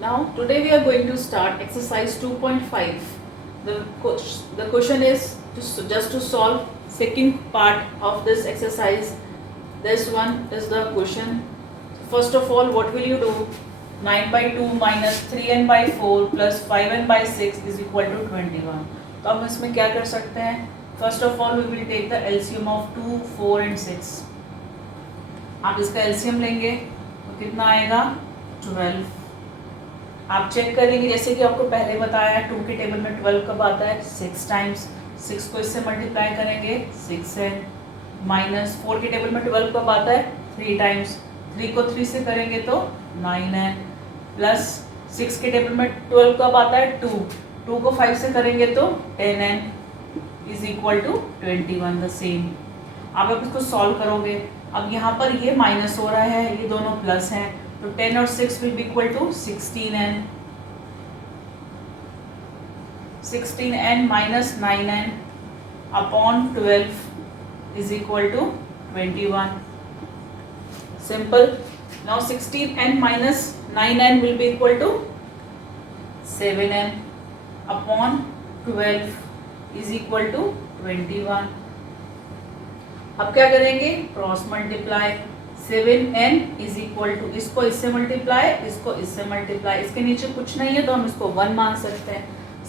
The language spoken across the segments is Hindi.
Now today we are going to start exercise 2.5. The question is just to solve second part of this exercise. This one is the question. First of all, what will you do? 9 by 2 minus 3n by 4 plus 5n by 6 is equal to 21. तो हम इसमें क्या कर सकते हैं? First of all, we will take the LCM of 2, 4 and 6. आप इसका LCM लेंगे तो कितना आएगा? 12. आप चेक करेंगे जैसे कि आपको पहले बताया 2 के टेबल में 12 कब आता है? 6 टाइम्स. 6 को इससे मल्टीप्लाई करेंगे 6n माइनस 4 के टेबल में 12 कब आता है? 3 टाइम्स. 3 को 3 से करेंगे तो 9n प्लस 6 के टेबल में 12 कब आता है? 2. 2 को 5 से करेंगे तो 10n is equal to 21. The same. अब इसको सॉल्व करोगे. अब यहाँ पर ये माइनस हो रहा है, ये दोनों प्लस हैं, तो 10 और 6 will be equal to 16n. 16n minus 9n upon 12 is equal to 21. Simple. Now 16n minus 9n will be equal to 7n upon 12 is equal to 21. अब क्या करेंगे? Cross multiply. 7n is equal to, इसको इससे मल्टीप्लाई, इसको इससे मल्टीप्लाई. इसके नीचे कुछ नहीं है तो हम इसको 1 मान सकते हैं.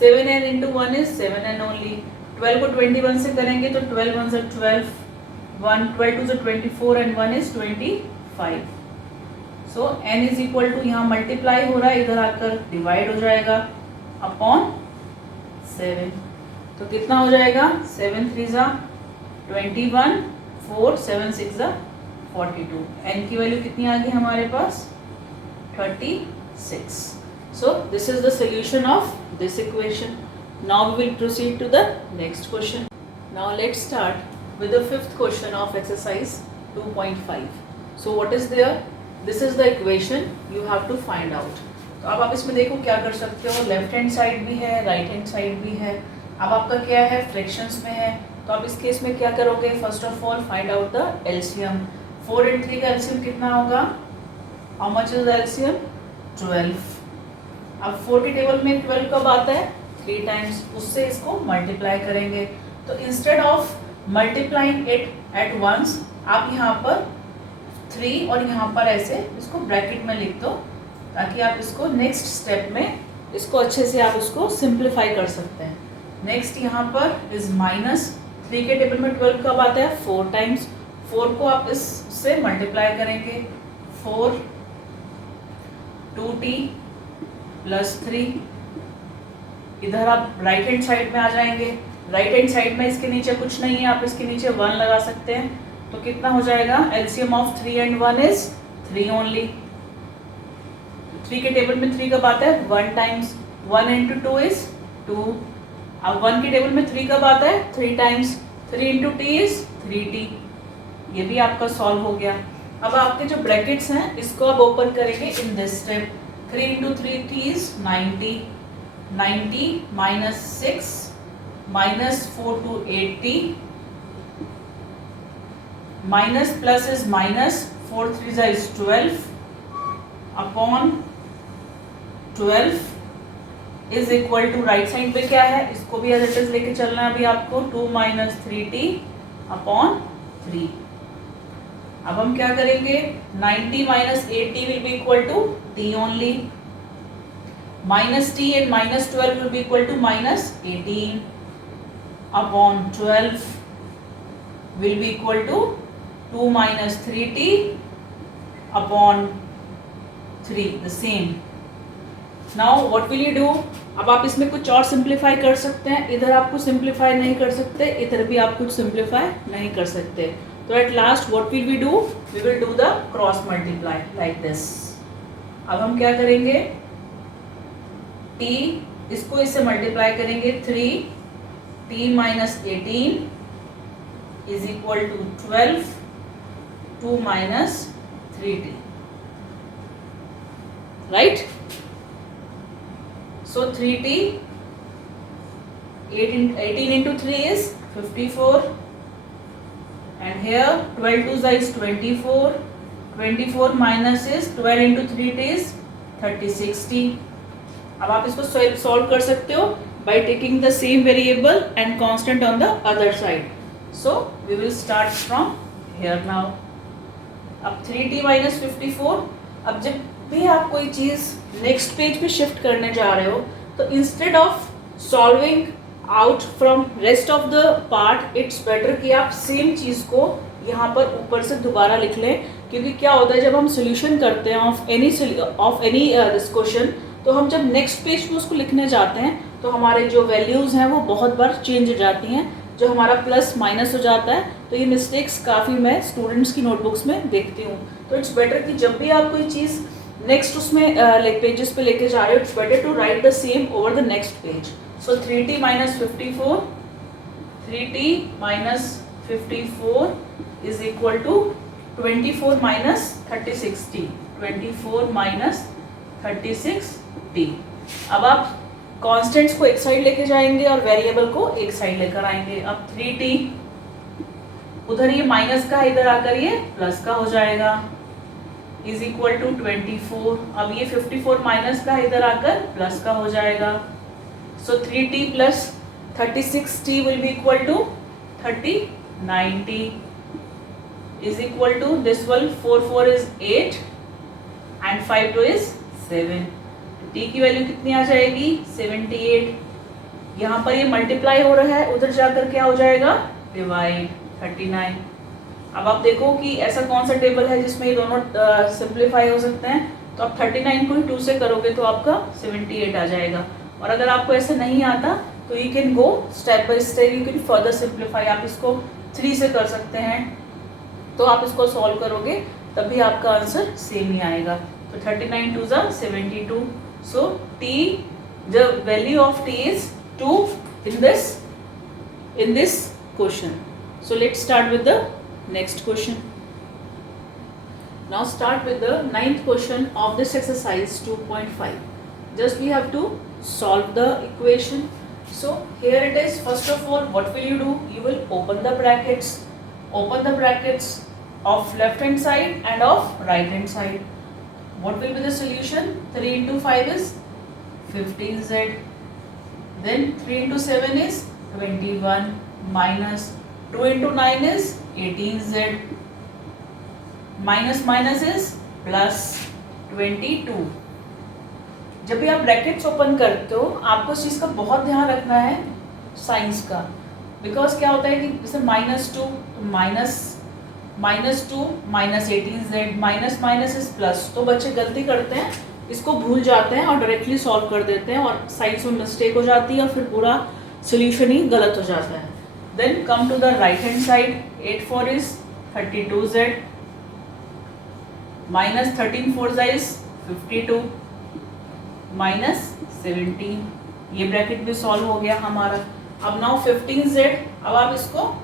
7n into 1 is 7n only. 12 को 21 से करेंगे तो 12 1 से 12, 12 2 से 24 and 1 is 25. So n is equal to, यहाँ मल्टीप्लाई हो रहा है, इधर आकर डिवाइड हो जाएगा अपॉन 7. तो कितना हो जाएगा? 7 3 जा 21, 4 7 6 जा 42. n की वैल्यू कितनी आ गई हमारे पास? 36. So this is the solution of this equation. Now we will proceed to the next question. Now let's start with the fifth question of exercise 2.5. So what is there? This is the equation you have to find out. तो अब आप इसमें देखो क्या कर सकते हो. लेफ्ट हैंड साइड भी है, राइट हैंड साइड भी है. अब आपका क्या है? फ्रैक्शंस में है. तो आप इस केस में क्या करोगे? First of all find out the LCM. 4 and 3 का एलसीएम कितना होगा? How much is the LCM? 12. अब 4 के टेबल में 12 कब आता है? 3 टाइम्स. उससे इसको मल्टीप्लाई करेंगे. तो instead of multiplying it at once, आप यहाँ पर 3 और यहाँ पर ऐसे इसको ब्रैकेट में लिख दो, ताकि आप इसको नेक्स्ट स्टेप में इसको अच्छे से आप उसको सिंप्लीफाई कर सकते हैं. नेक्स्ट यहाँ पर इज माइनस 3 के टेबल में 12 कब आता है? 4 टाइम्स. 4 को आप इससे मल्टीप्लाई करेंगे. 4 2t प्लस 3. इधर आप राइट हैंड साइड में आ जाएंगे. राइट हैंड साइड में इसके नीचे कुछ नहीं है, आप इसके नीचे 1 लगा सकते हैं. तो कितना हो जाएगा? LCM of 3 and 1 is 3 only. 3 के टेबल में 3 कब आता है? 1 टाइम्स. 1 into 2 is 2. अब 1 के टेबल में 3 कब आता है? 3 times. 3 into T is 3t. ये भी आपका सॉल्व हो गया. अब आपके जो ब्रैकेट्स हैं इसको आप ओपन करेंगे in this step. 3 into 3t is 90. 90 minus 6 minus 4 to 8t minus plus is minus 4 3 is 12 upon 12 is equal to, right side पे क्या है इसको भी एज इट इज लेके चलना है अभी आपको. 2 माइनस 3t अपॉन 3. अब हम क्या करेंगे? 90 minus 8t will be equal to t only. Minus t and minus 12 will be equal to minus 18 upon 12 will be equal to 2 minus 3t upon 3. The same. Now what will you do? अब आप इसमें कुछ और सिंप्लीफाई कर सकते हैं. इधर आप कुछ सिंप्लीफाई नहीं कर सकते, इधर भी आप कुछ सिंप्लीफाई नहीं कर सकते. तो at last what will we do? We will do the cross multiply like this. अब हम क्या करेंगे? t इसको इससे मल्टीप्लाई करेंगे. 3t minus 18 is equal to 12. 2 minus 3t. Right. So 3t, 18 into 3 is 54, and here 12 2 is 24. 24 minus is 12 into 3 is 36t। अब आप इसको सॉल्व कर सकते हो by taking the same variable and constant on the other side. So we will start from here now. अब 3t minus 54। अब जब भी आप कोई चीज़ नेक्स्ट पेज पे शिफ्ट करने जा रहे हो तो instead of solving out from rest of the part, it's better कि आप सेम चीज़ को यहाँ पर ऊपर से दोबारा लिख लें, क्योंकि क्या होता है जब हम सोल्यूशन करते हैं ऑफ एनी दिस क्वेश्चन, तो हम जब नेक्स्ट पेज पे उसको लिखने जाते हैं तो हमारे जो वैल्यूज़ हैं वो बहुत बार चेंज हो जाती हैं, जो हमारा प्लस माइनस हो जाता है। तो ये मिस्टेक्स काफ़ी मैं स्टूडेंट्स की नोटबुक्स में देखती हूँ। तो इट्स बेटर कि जब भी आप कोई चीज़ नेक्स्ट उसमें पेजेस पे लेके जा रहे हो, it's better to write the same over the next page. So 3t minus 54, 3t minus 54 is equal to 24 minus 36t, 24 minus 36t। अब आप कॉन्स्टेंट्स को एक साइड लेके जाएंगे और वेरिएबल को एक साइड लेकर आएंगे। अब 3t उधर ये माइनस का, इधर आकर ये प्लस का हो जाएगा, इज इक्वल टू 24। अब ये 54 माइनस का, इधर आकर प्लस का हो जाएगा। सो 3t plus 36t will be equal to 39t is equal to this one, 4 is 8 and 5 2 is 7। t की वैल्यू कितनी आ जाएगी 78। यहाँ पर ये मल्टीप्लाई हो रहा है, उधर जाकर क्या हो जाएगा डिवाइड 39। अब आप देखो कि ऐसा कौन सा टेबल है जिसमें ये दोनों सिंप्लीफाई हो सकते हैं, तो आप 39 को ही 2 से करोगे तो आपका 78 आ जाएगा। और अगर आपको ऐसा नहीं आता तो you can go step by step, you can further simplify. आप इसको 3 से कर सकते हैं, तो आप इसको सॉल्व करोगे तभी आपका आंसर सेम ही आएगा। तो 39 2 ज़ा 72। सो t, the value of t is 2 in this question. So let's start with the next question. Now start with the 9th question of this exercise 2.5. Just we have to solve the equation. So here it is. First of all, what will you do? You will open the brackets. Open the brackets of left hand side and of right hand side. What will be the solution? 3 into 5 is 15z. Then 3 into 7 is 21 minus 2 into 9 is 18z. Minus minus is plus 22. जब भी आप ब्रैकेट्स ओपन करते हो आपको इस चीज़ का बहुत ध्यान रखना है साइंस का, बिकॉज क्या होता है कि जैसे -2 -2 minus 18z, minus minus is plus, तो बच्चे गलती करते हैं, इसको भूल जाते हैं और डायरेक्टली सॉल्व कर देते हैं और साइंस में मिस्टेक हो जाती है और फिर पूरा सोल्यूशन ही गलत हो जाता है। Then come to the right hand side, 8 4 is 32z, minus 13 4 is 52 minus 17। ये ब्रैकेट भी सॉल्व हो गया हमारा। अब नाउ 15z, अब आप इसको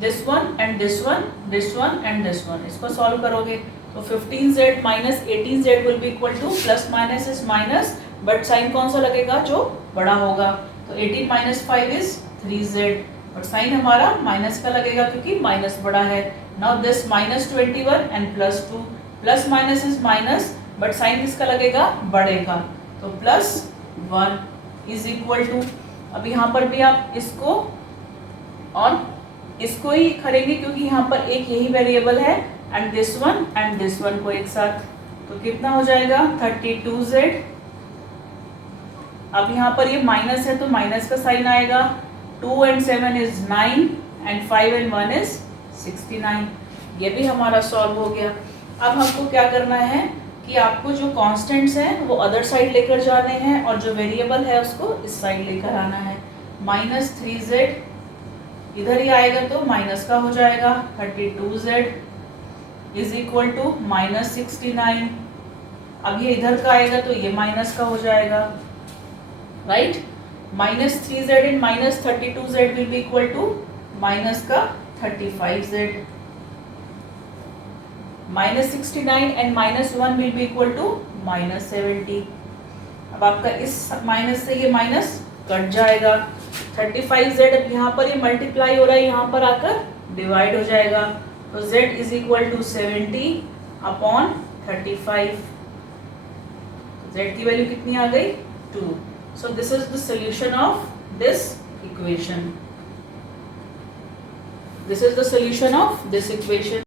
this one and this one, this one and this one, इसको सॉल्व करोगे तो 15z minus 18z will be equal to, plus minus is minus, but sign कौन सा लगेगा जो बड़ा होगा, तो 18 minus 5 is 3z, but sign हमारा माइनस का लगेगा क्योंकि माइनस बड़ा है। Now this minus 21 and plus 2, plus minus is minus, but sign किसका लगेगा बड़े का, तो प्लस 1 इज इक्वल टू, अब यहाँ पर भी आप इसको और इसको ही करेंगे क्योंकि यहाँ पर एक यही वेरिएबल है, एंड दिस वन को एक साथ, तो कितना हो जाएगा 32z। अब यहाँ पर ये माइनस है तो माइनस का साइन आएगा, 2 and 7 is 9 and 5 and 1 is 69। ये भी हमारा सॉल्व हो गया। अब हमको क्या करना है कि आपको जो कांस्टेंट्स हैं वो अदर साइड लेकर जाने हैं और जो वेरिएबल है उसको इस साइड लेकर आना है। माइनस 3z इधर ही आएगा तो माइनस का हो जाएगा, 32z is equal to minus 69। अब ये इधर का आएगा तो ये माइनस का हो जाएगा, right. Minus 3z and minus 32z will be equal to minus का 35z। Minus 69 and minus 1 will be equal to minus 70। अब आपका इस माइनस से ये माइनस कट जाएगा, 35z अब यहाँ पर ये मल्टीप्लाई हो रहा है, यहाँ पर आकर डिवाइड हो जाएगा, तो z is equal to 70 upon 35। z की वैल्यू कितनी आ गई 2. So this is the solution of this equation. This is the solution of this equation.